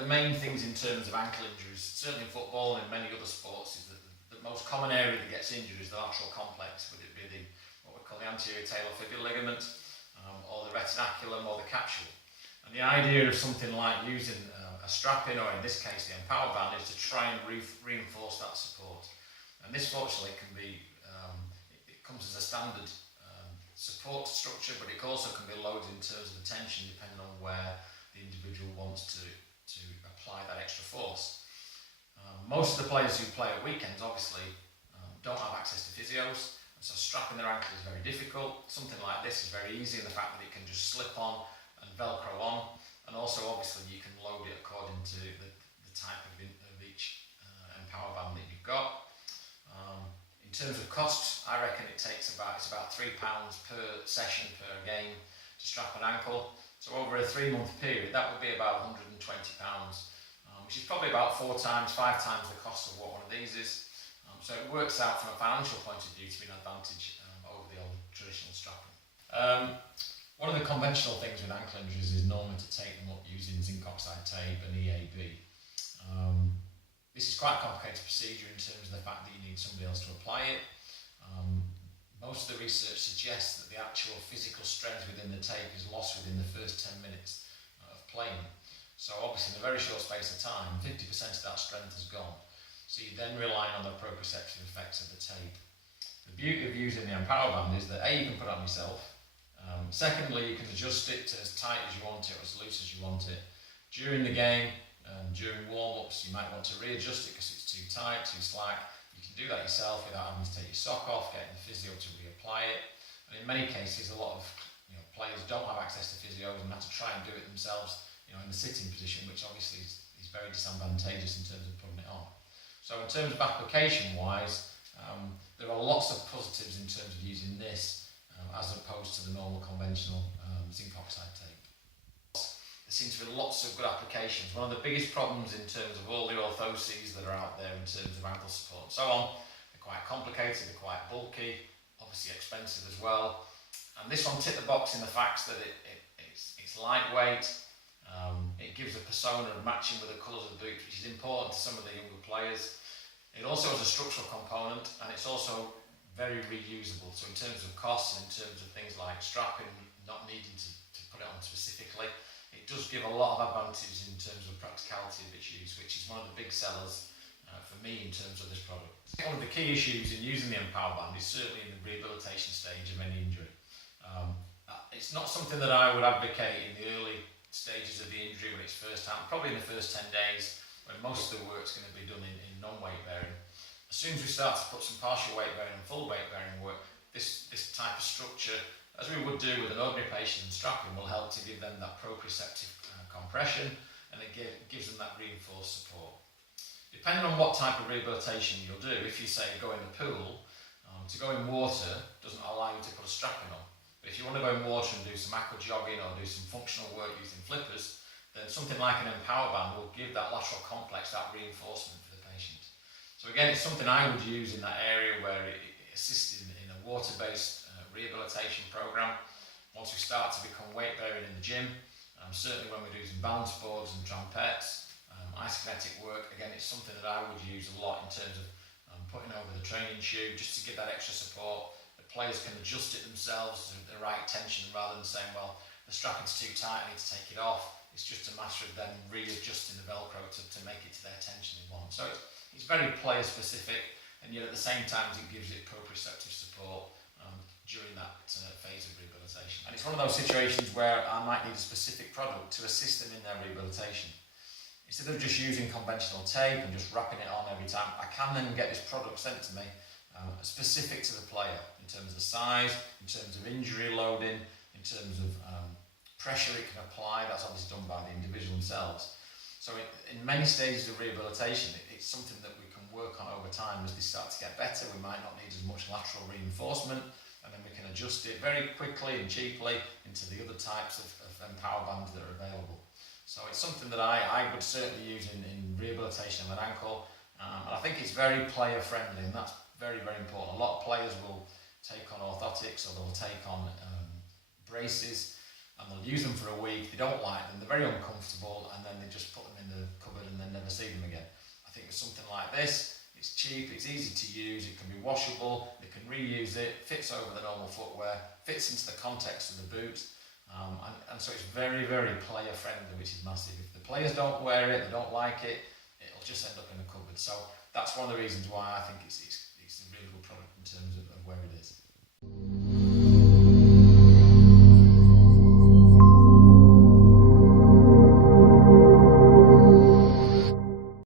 the main things in terms of ankle injuries, certainly in football and in many other sports, is that the most common area that gets injured is the lateral complex, whether it be what we call the anterior talofibular ligament, or the retinaculum or the capsule. And the idea of something like using a strap-in, or in this case the Empowerband, is to try and reinforce that support. And this fortunately can be, it comes as a standard support structure, but it also can be loaded in terms of the tension depending on where the individual wants to apply that extra force. Most of the players who play at weekends obviously don't have access to physios, and so strapping their ankle is very difficult. Something like this is very easy in the fact that it can just slip on and velcro on, and also obviously you can load it according to the type of each Empowerband that you've got. In terms of costs, I reckon it's about £3 per session per game to strap an ankle. So over a 3-month period, that would be about £120, which is probably about 5 times the cost of what one of these is. So it works out from a financial point of view to be an advantage over the old traditional strapping. One of the conventional things with ankle injuries is normally to take them up using zinc oxide tape and EAB. This is quite a complicated procedure in terms of the fact that you need somebody else to apply it. Most of the research suggests that the actual physical strength within the tape is lost within the first 10 minutes of playing. So obviously in a very short space of time, 50% of that strength is gone. So you're then relying on the proprioceptive effects of the tape. The beauty of using the Empowerband is that A, you can put it on yourself. Secondly, you can adjust it to as tight as you want it, or as loose as you want it. During the game, during warm-ups, you might want to readjust it because it's too tight, too slack. You can do that yourself without having to take your sock off, getting the physio to reapply it. And in many cases, a lot of players don't have access to physios and have to try and do it themselves, in the sitting position, which obviously is very disadvantageous in terms of putting it on. So in terms of application-wise, there are lots of positives in terms of using this as opposed to the normal conventional zinc oxide tape. There seems to be lots of good applications. One of the biggest problems in terms of all the orthoses that are out there in terms of ankle support and so on, they're quite complicated, they're quite bulky, obviously expensive as well. And this one ticked the box in the fact that it's lightweight, it gives a persona of matching with the colours of the boot, which is important to some of the younger players. It also has a structural component, and it's also very reusable. So in terms of costs, and in terms of things like strapping, not needing to put it on specifically, it does give a lot of advantages in terms of practicality of its use, which is one of the big sellers for me in terms of this product. One of the key issues in using the Empowerband is certainly in the rehabilitation stage of any injury. It's not something that I would advocate in the early stages of the injury when it's first happened, probably in the first 10 days when most of the work's going to be done in non-weight bearing. As soon as we start to put some partial weight bearing and full weight bearing work, this type of structure, as we would do with an ordinary patient and strapping, will help to give them that proprioceptive compression, and it gives them that reinforced support. Depending on what type of rehabilitation you'll do, if you say go in the pool, to go in water doesn't allow you to put a strapping on. But if you want to go in water and do some aqua jogging or do some functional work using flippers, then something like an Empowerband will give that lateral complex, that reinforcement for the patient. So again, it's something I would use in that area where it assists in a water-based rehabilitation program. Once we start to become weight-bearing in the gym, certainly when we're using balance boards and trampettes, isokinetic work, again, it's something that I would use a lot in terms of putting over the training shoe just to give that extra support. The players can adjust it themselves to the right tension rather than saying, well, the strapping's too tight, I need to take it off. It's just a matter of them readjusting the Velcro to make it to their tension they want. So it's very player specific, and yet at the same time it gives it proprioceptive support during that phase of rehabilitation. And it's one of those situations where I might need a specific product to assist them in their rehabilitation. Instead of just using conventional tape and just wrapping it on every time, I can then get this product sent to me specific to the player in terms of size, in terms of injury loading, in terms of pressure it can apply. That's obviously done by the individual themselves. So in many stages of rehabilitation, it's something that we can work on over time. As they start to get better, we might not need as much lateral reinforcement, and then we can adjust it very quickly and cheaply into the other types of Empowerbands that are available. So it's something that I would certainly use in rehabilitation of an ankle, and I think it's very player friendly, and that's very, very important. A lot of players will take on orthotics, or they'll take on braces, and they'll use them for a week, they don't like them, they're very uncomfortable, and then they just put them in the cupboard and then never see them again. I think with something like this, it's cheap, it's easy to use, it can be washable, they can reuse it, fits over the normal footwear, fits into the context of the boot, and so it's very, very player friendly, which is massive. If the players don't wear it, they don't like it, it'll just end up in the cupboard. So that's one of the reasons why I think it's a really good product in terms of where it is.